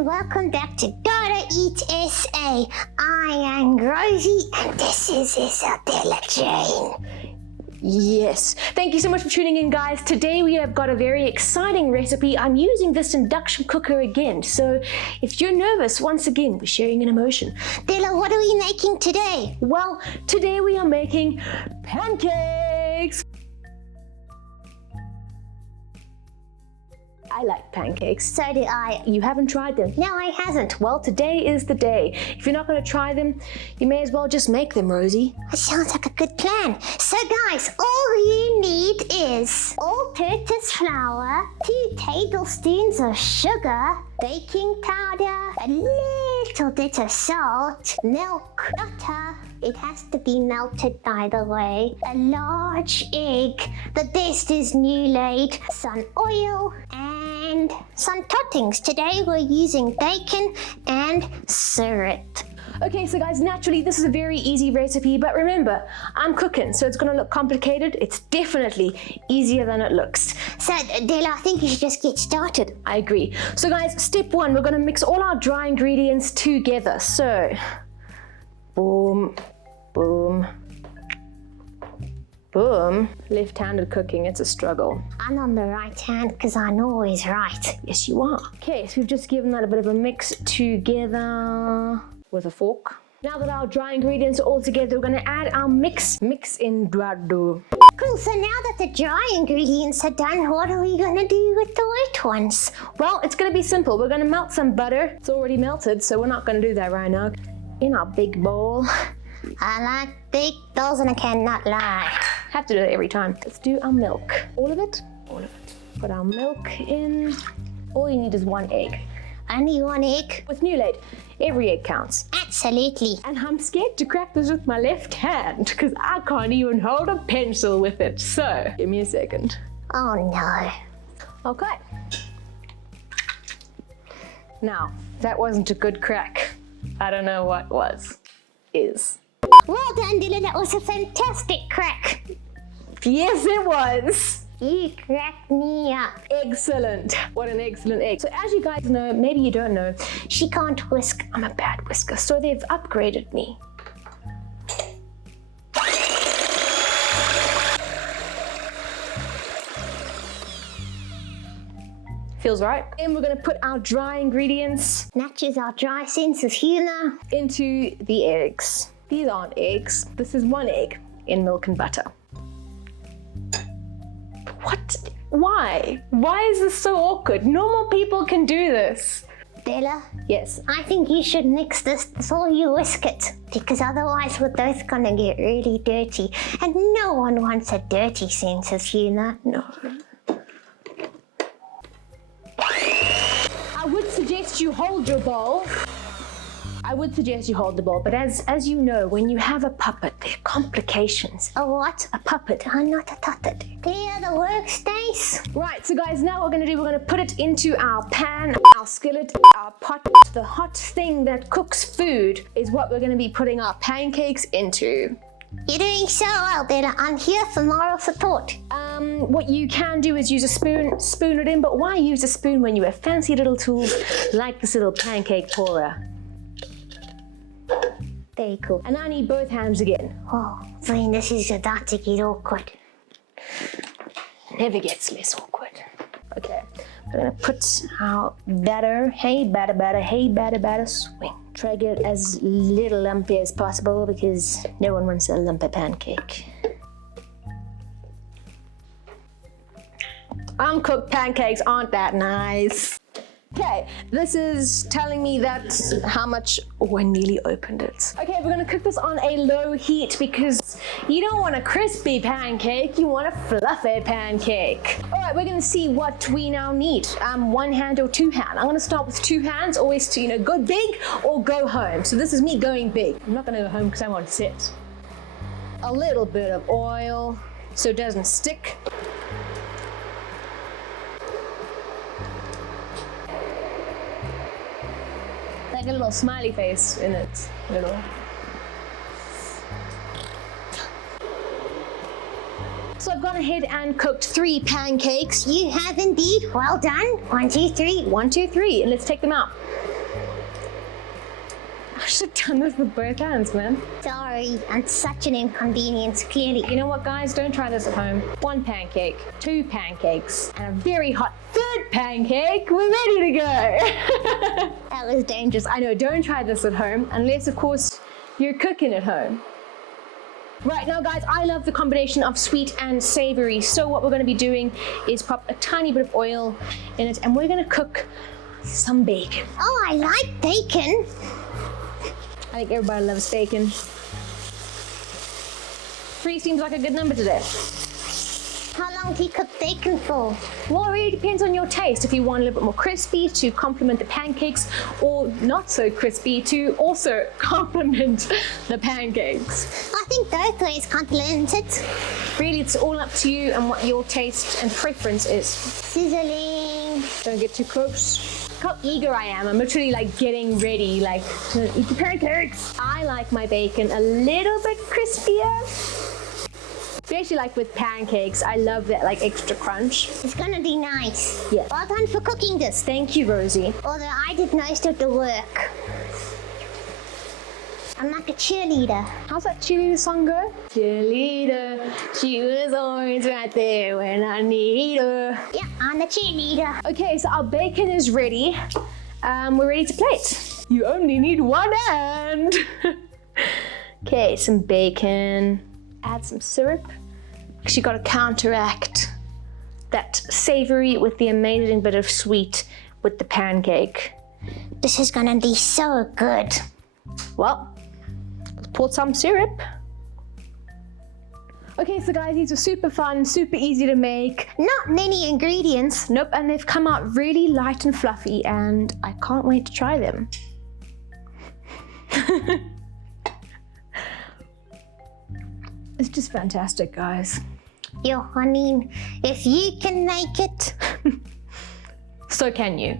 and welcome back to Gotta Eat SA. I am Rosie and this is Isabella Jane. Yes, thank you so much for tuning in, guys. Today we have got a very exciting recipe. I'm using this induction cooker again, so if you're nervous, once again, we're sharing an emotion. Della, what are we making today? Well, today we are making pancakes. I like pancakes. So do I. You haven't tried them? No, I haven't. Well, today is the day. If you're not going to try them, you may as well just make them, Rosie. That sounds like a good plan. So guys, all you need is all-purpose flour, 2 tablespoons of sugar, baking powder, a little bit of salt, milk, butter. It has to be melted, by the way. A large egg. The best is new laid. Some oil and some toppings. Today we're using bacon and syrup. Okay, so guys, naturally this is a very easy recipe, but remember, I'm cooking, so it's gonna look complicated. It's definitely easier than it looks. So, Della, I think you should just get started. I agree. So guys, step 1, we're gonna mix all our dry ingredients together. So, boom, boom, boom. Left-handed cooking, it's a struggle. I'm on the right hand because I'm always right. Yes, you are. Okay, so we've just given that a bit of a mix together with a fork. Now that our dry ingredients are all together, we're gonna add our moistened. Cool, so now that the dry ingredients are done, what are we gonna do with the wet ones? Well, it's gonna be simple. We're gonna melt some butter. It's already melted, so we're not gonna do that right now. In our big bowl. I like big bowls and I cannot lie. Have to do it every time. Let's do our milk. All of it? All of it. Put our milk in. All you need is 1 egg. Only 1 egg? With new laid, every egg counts. Absolutely. And I'm scared to crack this with my left hand because I can't even hold a pencil with it. So, give me a second. Oh no. Okay. Now, that wasn't a good crack. I don't know what is. Well done, Dylan. That was a fantastic crack. Yes, it was. You cracked me up. Excellent. What an excellent egg. So as you guys know, maybe you don't know, She can't whisk. I'm a bad whisker, so they've upgraded me. Feels right. And we're gonna put our dry ingredients Matches our dry sense of humor. into the eggs. These aren't eggs. This is 1 egg in milk and butter. What? Why? Why is this so awkward? Normal people can do this. Bella, Yes. I think you should mix this before you whisk it, because otherwise we're both gonna get really dirty, and no one wants a dirty sense of humor. No. I would suggest you hold your bowl. I would suggest you hold the bowl, but as you know, when you have a puppet, there are complications. A what? A puppet. I'm not a puppet. Clear the workspace. Right, so guys, now what we're gonna put it into our pan, our skillet, our pot. The hot thing that cooks food is what we're gonna be putting our pancakes into. You're doing so well, Bella. I'm here for moral support. What you can do is use a spoon it in, but why use a spoon when you have fancy little tools like this little pancake pourer? Very cool. And I need both hands again. Oh, Veen, this is about to get awkward. Never gets less awkward. Okay, we're gonna put our batter. Hey, batter, batter. Hey, batter, batter. Swing. Try to get it as little lumpy as possible because no one wants a lumpy pancake. Uncooked pancakes aren't that nice. Okay, this is telling me that's how much. Oh, I nearly opened it. Okay, we're gonna cook this on a low heat because you don't want a crispy pancake, you want a fluffy pancake. All right, we're gonna see what we now need. 1 hand or 2 hand. I'm gonna start with 2 hands, always to, go big or go home. So this is me going big. I'm not gonna go home because I want to sit. A little bit of oil so it doesn't stick. Like a little smiley face in it, So I've gone ahead and cooked 3 pancakes. You have indeed. Well done. 1, 2, 3. 1, 2, 3, and let's take them out. I should have done this with both hands, man. Sorry, I'm such an inconvenience, clearly. You know what, guys? Don't try this at home. 1 pancake, 2 pancakes, and a very hot 3rd pancake. We're ready to go. That was dangerous. I know, don't try this at home, unless, of course, you're cooking at home. Right now, guys, I love the combination of sweet and savory. So what we're going to be doing is pop a tiny bit of oil in it, and we're going to cook some bacon. Oh, I like bacon. I think everybody loves bacon. 3 seems like a good number today. How long do you cook bacon for? Well, it really depends on your taste. If you want a little bit more crispy to complement the pancakes, or not so crispy to also complement the pancakes. I think both ways complement it. Really, it's all up to you and what your taste and preference is. Sizzling. Don't get too close. Look how eager I am. I'm literally like getting ready, like to eat the pancakes. I like my bacon a little bit crispier. Especially like with pancakes, I love that like extra crunch. It's gonna be nice. Yeah. Well done for cooking this. Thank you, Rosie. Although I did most of the work. I'm like a cheerleader. How's that cheerleader song go? Cheerleader, she was always right there when I need her. Yeah, I'm a cheerleader. Okay, so our bacon is ready. We're ready to plate. You only need 1 hand. Okay, some bacon. Add some syrup, because you got to counteract that savory with the amazing bit of sweet with the pancake. This is gonna be so good. Well, let's pour some syrup. Okay, so guys, these are super fun, super easy to make. Not many ingredients. Nope, and they've come out really light and fluffy, and I can't wait to try them. It's just fantastic, guys. Yo, I mean, if you can make it, So can you.